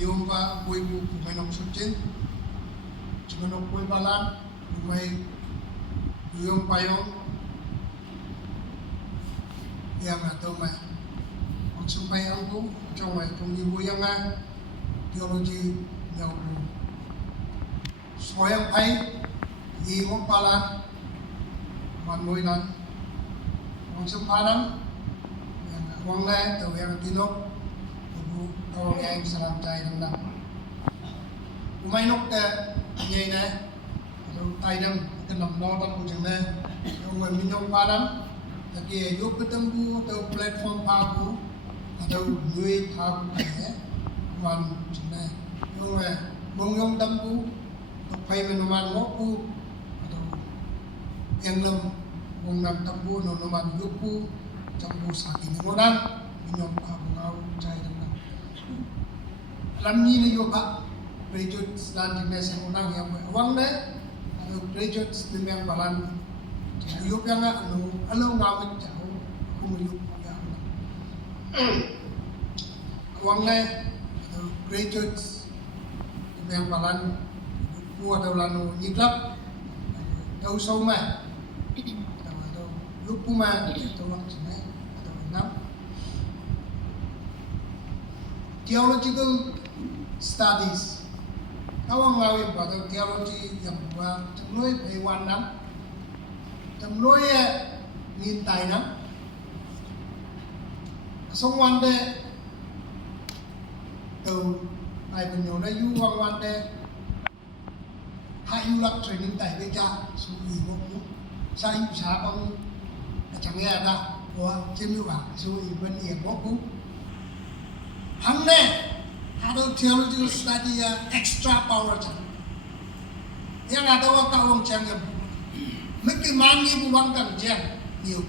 yung ba buhay mo kumay ng sutin, simanok buhay balan, kumay yung payong, yang atau mai, maksudnya aku cuma itu ibu yang teologi yang soalnya pai, ibu palan, manuilan, maksudnya yang orang lain atau yang dinok orang yang selantai dengan umainok ke nyai na atau taidam kenam nodam ujung na yang minyak palam tapi yuk ketemu atau platform pabu atau duit pabu kayak wan ujung na yang mengyong tampu atau pay menuman moku atau yang lem mengnam tampu nonoman yupu tampu sakin orang minyak pabu ngau cai alam ni na yung graduate study na sa unang yang awang na graduate study yang balan yung yang alaw ngamit jauh kumuyup yang awang na graduate study yang balan kuwa daw lano nyiklap daw sauma daw lupuma daw waksinay daw enam theological studies. Awang ngawin pada teologi yang buat temui hewan nam, temui ngintai nam. Song wande tu ai penyoda yu wang wande hai ulak training tai beja sui boku sai sa bang chẳng nghe ta của trên như vậy sui bên yên boku hằng ne ada theological study extra power cang. Yang ada orang kawang cang yang mungkin mani buang kan cang nhiều.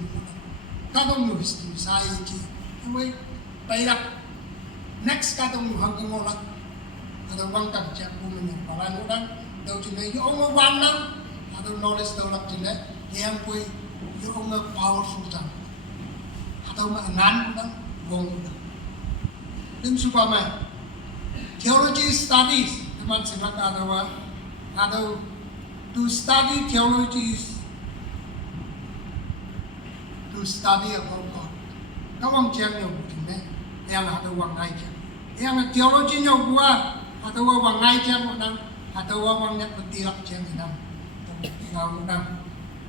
Kadang nu history saya je. Awak bayar next kadang nu hang ngolak. Ada buang kan cang punya palan orang. Tahu cina yo orang wanang. Ada knowledge tahu lak cina. Yang pui yo orang powerful cang. Ada orang anan orang gong orang. Dan suka mai. Theology studies, teman simak ada to study theology is to study about God. Kawang cang yang begini, yang ada wang ngai cang, yang theology yang gua ada wang ngai cang orang, ada wang yang bertilak cang orang, orang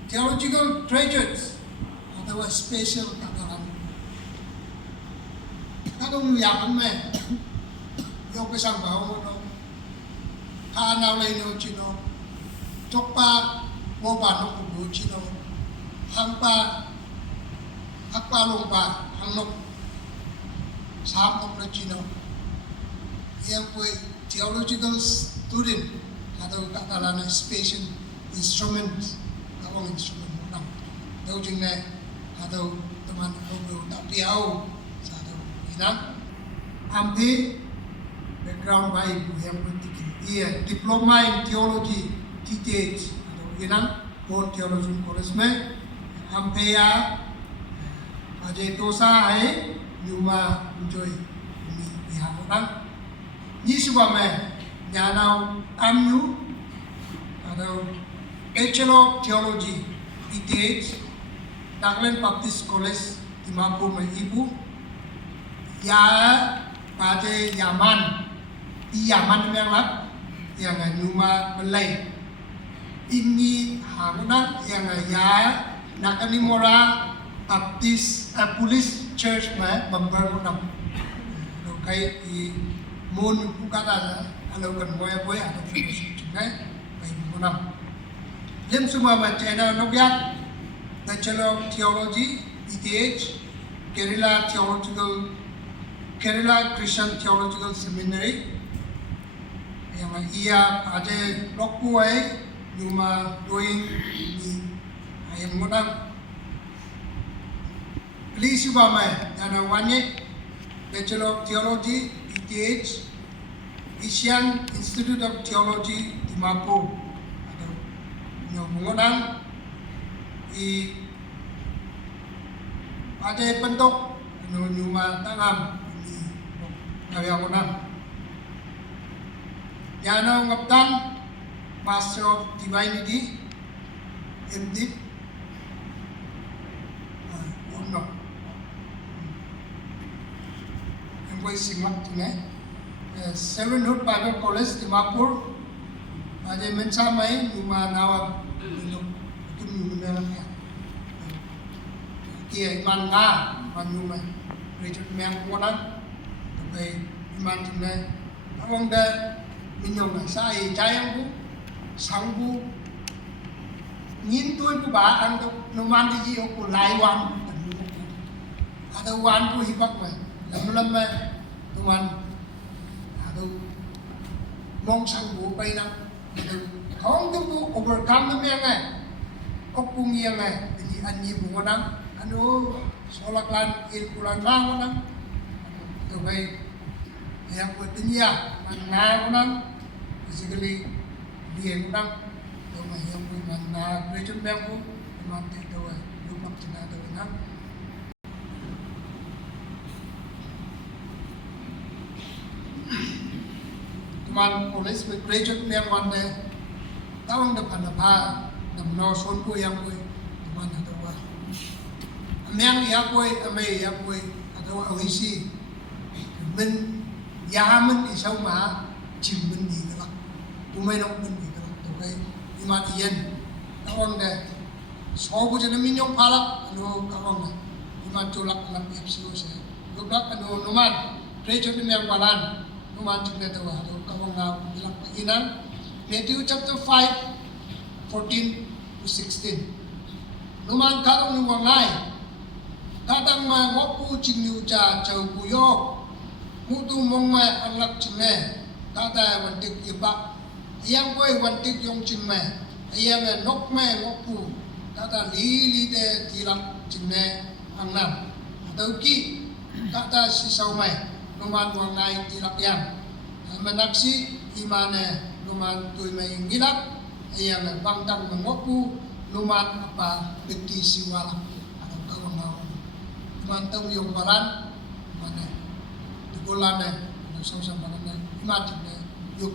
theological graduates ada special katakan. Kadang yang mana? Yung pisang baho mo no, hanaw na ino chino, chokpa mo ba no kubo chino, hangpa, akpalong pa, hangnok, sahapok na chino. Yan po theological student, atau katalan na special instruments, kawang instrument mo lang. Daw jing na, atau teman ko tapiaw, sa daw inang, amdi, background baik yang penting. Ia diploma in theology TTH atau inang Port Theological College में Ampea Ajay Tosa hai Yuma enjoy ini pihak orang. Ni suka में janau amnu atau Bachelor of Theology TTH Daglan Baptist College Dimapur में ibu ya pada Yaman Yaman yang numa belai ini hamuna yang ya nakanimora Baptist Police Church membangun kai i mun kata kalau kan boy atau fellowship juga kai munam lem semua macam nobiat Bachelor of Theology ETH Kerala Christian Theological Seminary yang ia ada lokku cuma doing ni ayam modal. Please juga ada wanye Bachelor of Theology ETH Asian Institute of Theology Dimapur ada yang modal ada bentuk cuma tanam ni ayam modal. Jana Ngaptan, Master of Divinity, MD, Ono. Em quay sinh mặt thế này. Sevenhood Bible College, Dimapur. Ada mensa mai, cuma nawa belum itu mengenalnya. Kia iman nga, manu mai. Richard Meng Kuanan, tapi iman ini. Awang dah minyong na sai chayang bu sang bu nhìn tôi bu ba ang to numan di ji ko lai wan ada wan bu hibak mai lam mai numan ada mong sang bu pai na thong tu bu overcome na me ngai okung yang ngai di anyi bu nang anu solaklan il kulan lang nang to bai yang bertanya mana orang basically dia orang rumah yang mana region bank mati doa rumah cina doa teman polis region bank mana tahun depan apa namno sonku yang kue teman doa yang ya kue ame ya kue atau awisi men Yaman di sama cimbun di kelak, umai nak pun di kelak, tu kai imat ian, kawang deh, sobu jadi minyok palak, anu kawang deh, imat colak kelak FCO saya, luklak anu numan, prejo di yang palan, numan cina tu anu kawang dah bilang inan, Matthew chapter 5, 14 to 16, numan kawang nuwang nai, kadang ma wapu cingyu cha chau kuyok. Mutu mongma anak cime, kata wantik iba, yang koi wantik yong cime, yang nokme ngopu, kata lili de tirak cime angnam, atau ki kata si saumai, numan wangai tirak yang, menaksi imane numan tui mai ngilak, yang bangtang mengopu, numan apa beti siwala, atau kawang kawang, numan tau yong baran, mana bulan ni, sama-sama ni, imagine ni, yuk.